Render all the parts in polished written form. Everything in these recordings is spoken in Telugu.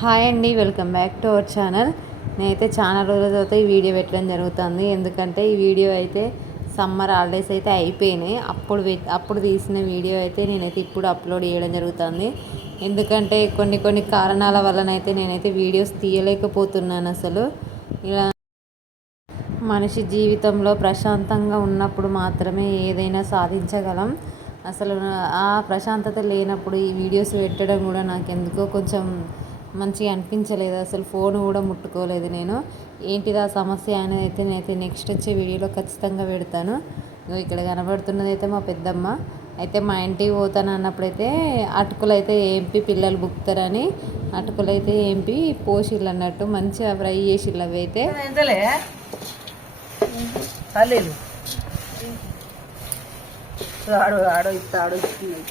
హాయ్ అండి, welcome back to our channel. నేనైతే చాలా రోజుల తర్వాత ఈ వీడియో పెట్టడం జరుగుతుంది. ఎందుకంటే ఈ వీడియో అయితే సమ్మర్ హాలిడేస్ అయితే అయిపోయినాయి. అప్పుడు తీసిన వీడియో అయితే నేనైతే ఇప్పుడు అప్లోడ్ చేయడం జరుగుతుంది. ఎందుకంటే కొన్ని కారణాల వల్లనైతే నేనైతే వీడియోస్ తీయలేకపోతున్నాను. అసలు ఇలా మనిషి జీవితంలో ప్రశాంతంగా ఉన్నప్పుడు మాత్రమే ఏదైనా సాధించగలం. అసలు ఆ ప్రశాంతత లేనప్పుడు ఈ వీడియోస్ పెట్టడం కూడా నాకు ఎందుకో కొంచెం మంచిగా అనిపించలేదు. అసలు ఫోన్ కూడా ముట్టుకోలేదు నేను. ఏంటిది ఆ సమస్య అనేది అయితే నేనైతే నెక్స్ట్ వచ్చే వీడియోలో ఖచ్చితంగా పెడతాను. ఇక్కడ కనబడుతున్నది అయితే మా పెద్దమ్మ. అయితే మా ఇంటికి పోతాను అన్నప్పుడైతే అటుకులు అయితే ఏంపి పిల్లలు బుక్తారని అటుకులు అయితే ఏంపి పోసిళ్ళు అన్నట్టు మంచిగా ఫ్రై చేసిళ్ళు. అవి అయితే ఆడో ఆడో ఇస్తా ఆడో ఇస్తున్నాయి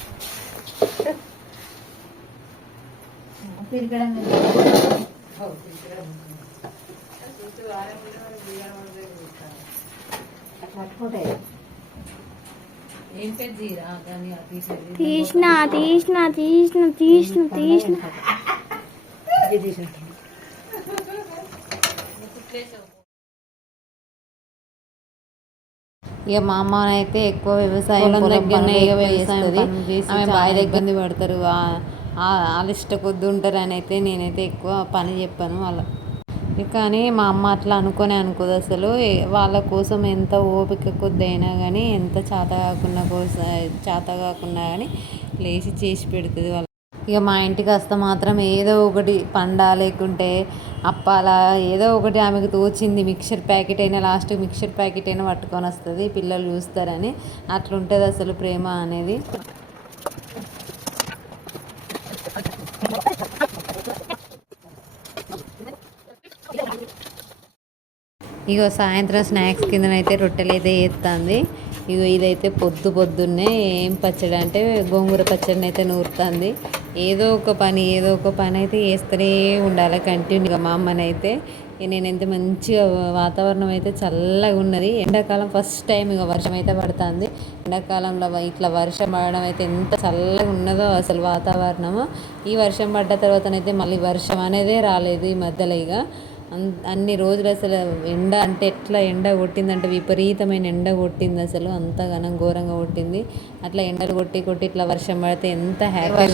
తీసిన తీసిన తీసిన తీసిన తీసిన ఇక మా అమ్మ అయితే ఎక్కువ వ్యవసాయం ఆమె బాగా ఇబ్బంది పడతారు. వాళ్ళు ఇష్ట కొద్ది ఉంటారు అని అయితే నేనైతే ఎక్కువ పని చెప్పాను వాళ్ళ. కానీ మా అమ్మ అట్లా అనుకోదు అసలు. వాళ్ళ కోసం ఎంత ఓపిక కొద్ది అయినా కానీ ఎంత చేత కాకున్నా కానీ లేచి చేసి పెడుతుంది వాళ్ళ. ఇక మా ఇంటికి వస్తే మాత్రం ఏదో ఒకటి పండా లేకుంటే అప్పాలా ఏదో ఒకటి ఆమెకు తోచింది మిక్చర్ ప్యాకెట్ అయినా లాస్ట్ మిక్చర్ ప్యాకెట్ అయినా పట్టుకొని వస్తుంది. పిల్లలు చూస్తారని అట్లుంటుంది అసలు ప్రేమ అనేది. ఇగో సాయంత్రం స్నాక్స్ కిందనైతే రొట్టెలు అయితే వేస్తుంది. ఇగో ఇదైతే పొద్దున్నే ఏం పచ్చడి అంటే గోంగూర పచ్చడిని అయితే నూరుతుంది. ఏదో ఒక పని అయితే వేస్తూనే ఉండాలి కంటిన్యూగా మా అమ్మనైతే. నేనైతే మంచిగా వాతావరణం అయితే చల్లగా ఉన్నది. ఎండాకాలం ఫస్ట్ టైం ఇక వర్షం అయితే పడుతుంది. ఎండాకాలంలో ఇట్లా వర్షం పడడం అయితే ఎంత చల్లగా ఉన్నదో అసలు వాతావరణము. ఈ వర్షం పడ్డ తర్వాతనైతే మళ్ళీ వర్షం అనేదే రాలేదు ఈ మధ్యలో. ఇక అన్ని రోజులు అసలు ఎండ అంటే ఎట్లా ఎండ కొట్టిందంటే విపరీతమైన ఎండ కొట్టింది. అసలు అంతగానం ఘోరంగా కొట్టింది. అట్లా ఎండలు కొట్టి ఇట్లా వర్షం పడితే ఎంత హ్యాపీ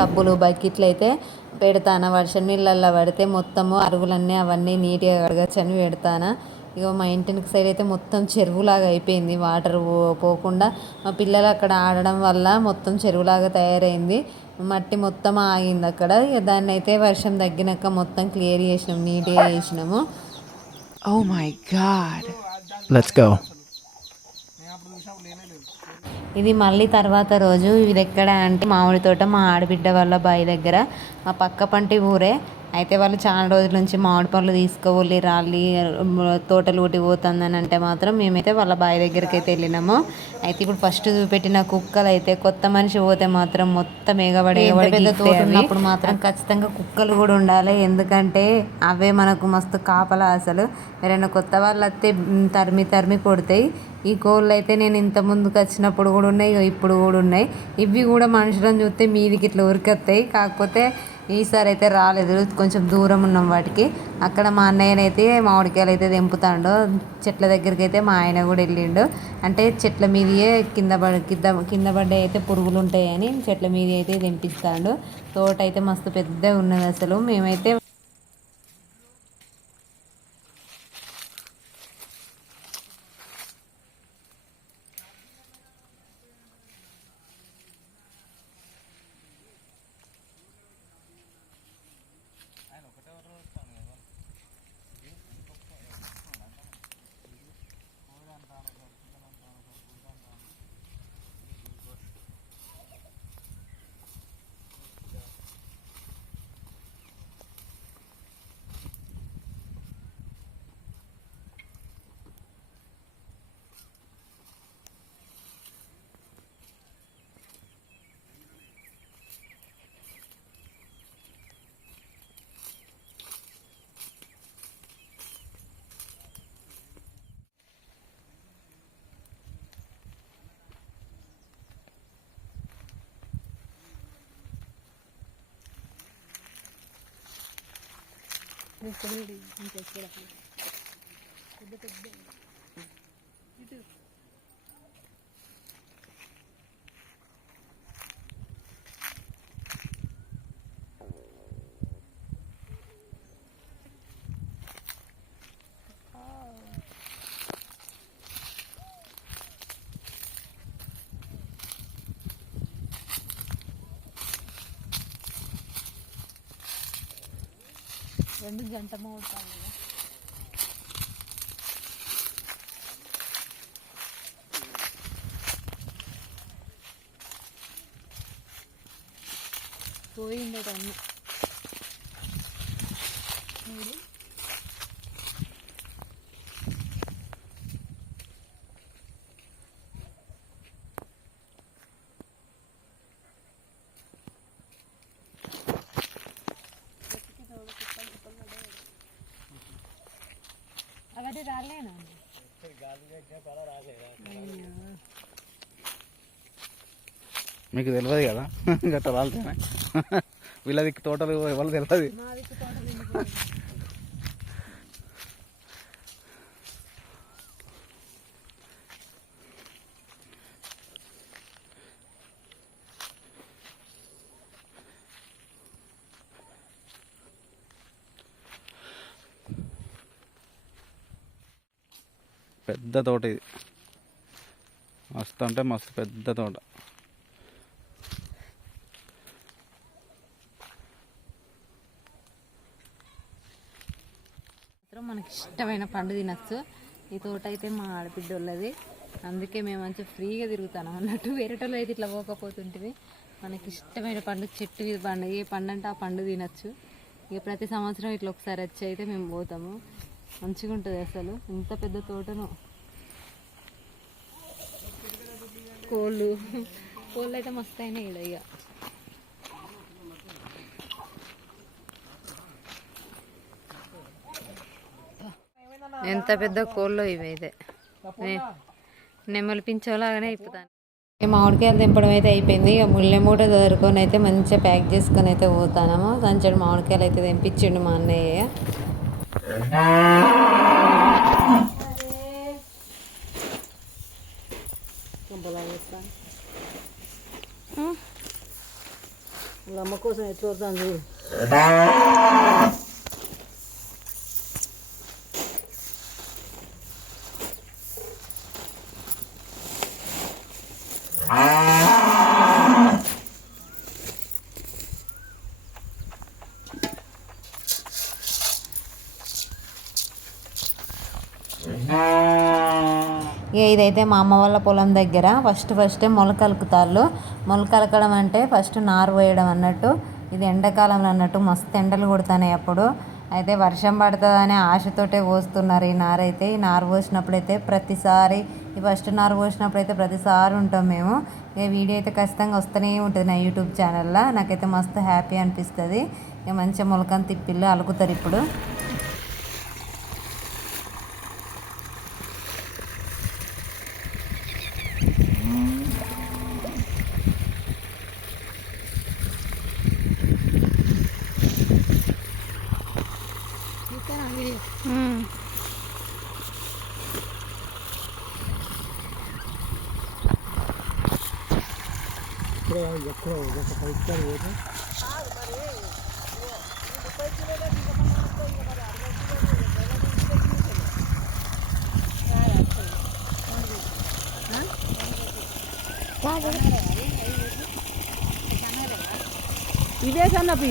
టబ్బులు బకెట్లు అయితే పెడతాను. వర్షం నీళ్ళల్లో పడితే మొత్తము అరుగులన్నీ అవన్నీ నీట్గా కడగచ్చని పెడతాను. ఇగో మా ఇంటికి సైడ్ అయితే మొత్తం చెరువులాగా అయిపోయింది. వాటర్ పోకుండా మా పిల్లలు అక్కడ ఆడడం వల్ల మొత్తం చెరువులాగా తయారైంది. మట్టి మొత్తం ఆగింది అక్కడ. దాన్ని అయితే వర్షం తగ్గినాక మొత్తం క్లియర్ చేసినాము, నీట్గా చేసినాము. Oh my God. Let's go. ఇది మళ్ళీ తర్వాత రోజు ఇది ఎక్కడ అంటే మామిడి తోట మా ఆడబిడ్డ వాళ్ళ బావి దగ్గర, మా పక్క పంటి ఊరే. అయితే వాళ్ళు చాలా రోజుల నుంచి మామిడి పళ్ళు తీసుకోవాలి రాలి తోటలు ఊటి పోతుందని అంటే మాత్రం మేమైతే వాళ్ళ బావి దగ్గరికి అయితే వెళ్ళినాము. అయితే ఇప్పుడు ఫస్ట్ చూపెట్టిన కుక్కలు అయితే కొత్త మనిషి పోతే మాత్రం మొత్తం ఎగబడి ఉన్నప్పుడు మాత్రం ఖచ్చితంగా కుక్కలు కూడా ఉండాలి. ఎందుకంటే అవే మనకు మస్తు కాపలా. అసలు ఎవరైనా కొత్త వాళ్ళు వస్తే తరిమి కొడతాయి. ఈ కోళ్ళు అయితే నేను ఇంత ముందుకు వచ్చినప్పుడు కూడా ఉన్నాయి, ఇప్పుడు కూడా ఉన్నాయి. ఇవి కూడా మనుషులను చూస్తే మీదికి ఇట్లా ఉరికొస్తాయి. కాకపోతే ఈసారి అయితే రాలేదు, కొంచెం దూరం ఉన్నాం వాటికి. అక్కడ మా అన్నయ్యనైతే మామిడికాయలు అయితే తెంపుతాడు. చెట్ల దగ్గరికి అయితే మా ఆయన కూడా వెళ్ళిండు. అంటే చెట్ల మీదే కింద పడ్డ అయితే పురుగులు ఉంటాయని చెట్ల మీద అయితే తెంపిస్తాడు. తోట అయితే మస్తు పెద్దగా ఉన్నది అసలు. మేమైతే రెండు జంట మోడతాను పోయిందట అన్నీ అవన్నీ రాలేనా మీకు తెలియదు కదా గట్ట రాలితేనే వీళ్ళది తోటలు ఎవరు తెలియదు. పెద్ద తోట ఇది, మస్తు అంటే మస్తు పెద్ద తోట. మనకి ఇష్టమైన పండు తినచ్చు. ఈ తోట అయితే మా ఆడబిడ్డ వాళ్ళది, అందుకే మేము మంచిగా ఫ్రీగా తిరుగుతాను అన్నట్టు. వేరేటోళ్ళు అయితే ఇట్లా పోకపోతుంటివి. మనకి ఇష్టమైన పండు చెట్టు ఇది పండు, ఏ పండు అంటే ఆ పండు తినచ్చు. ఇక ప్రతి సంవత్సరం ఇట్లా ఒకసారి వచ్చి అయితే మేము పోతాము. మంచిగా ఉంటుంది అసలు. ఇంత పెద్ద తోటను. కోళ్ళు అయితే మస్తు అయినాయి ఇక్కడ. ఇక ఎంత పెద్ద కోళ్ళు ఇవైతే నెమ్మలి పించోలాగానే ఇప్పుతాను. మామిడికాయలు దింపడం అయితే అయిపోయింది. ఇక ముళ్ళె మూట దొరుకుని అయితే మంచిగా ప్యాక్ చేసుకొని అయితే పోతాము. సంచడు మామిడికాయలు అయితే తెంపించిండు మా అన్నయ్య. అమ్మ కోసం ఎట్లా వస్తాను. ఇక ఇదైతే మా అమ్మ వాళ్ళ పొలం దగ్గర ఫస్ట్ మొలకలుకుతాళ్ళు. మొలకలకడం అంటే ఫస్ట్ నారు పోయడం అన్నట్టు. ఇది ఎండాకాలంలో అన్నట్టు మస్తు ఎండలు కొడుతున్నాయి అప్పుడు. అయితే వర్షం పడుతుందనే ఆశతోటే పోస్తున్నారు ఈ నారు అయితే. ఈ నారు పోసినప్పుడైతే ప్రతిసారి, ఈ ఫస్ట్ నారు పోసినప్పుడైతే ప్రతిసారి ఉంటాం మేము. ఈ వీడియో అయితే ఖచ్చితంగా వస్తూనే ఉంటుంది నా యూట్యూబ్ ఛానల్లో. నాకైతే మస్తు హ్యాపీ అనిపిస్తుంది. ఇక మంచిగా మొలకని తిప్పిళ్ళు అలుకుతారు ఇప్పుడు. ఇదే సన్నపి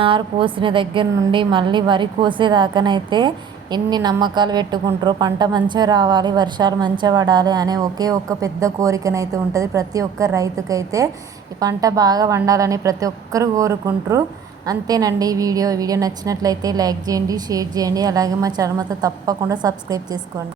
నారు పోసిన దగ్గర నుండి మళ్ళీ వరి కోసేదాకానైతే ఎన్ని నమ్మకాలు పెట్టుకుంటారో. పంట మంచిగా రావాలి, వర్షాలు మంచిగా పడాలి అనే ఒకే ఒక్క పెద్ద కోరికనైతే ఉంటుంది ప్రతి ఒక్క రైతుకైతే. ఈ పంట బాగా పండాలని ప్రతి ఒక్కరు కోరుకుంటారు. అంతేనండి ఈ వీడియో నచ్చినట్లయితే లైక్ చేయండి, షేర్ చేయండి. అలాగే మా ఛానల్ మాత్రం తప్పకుండా సబ్స్క్రైబ్ చేసుకోండి.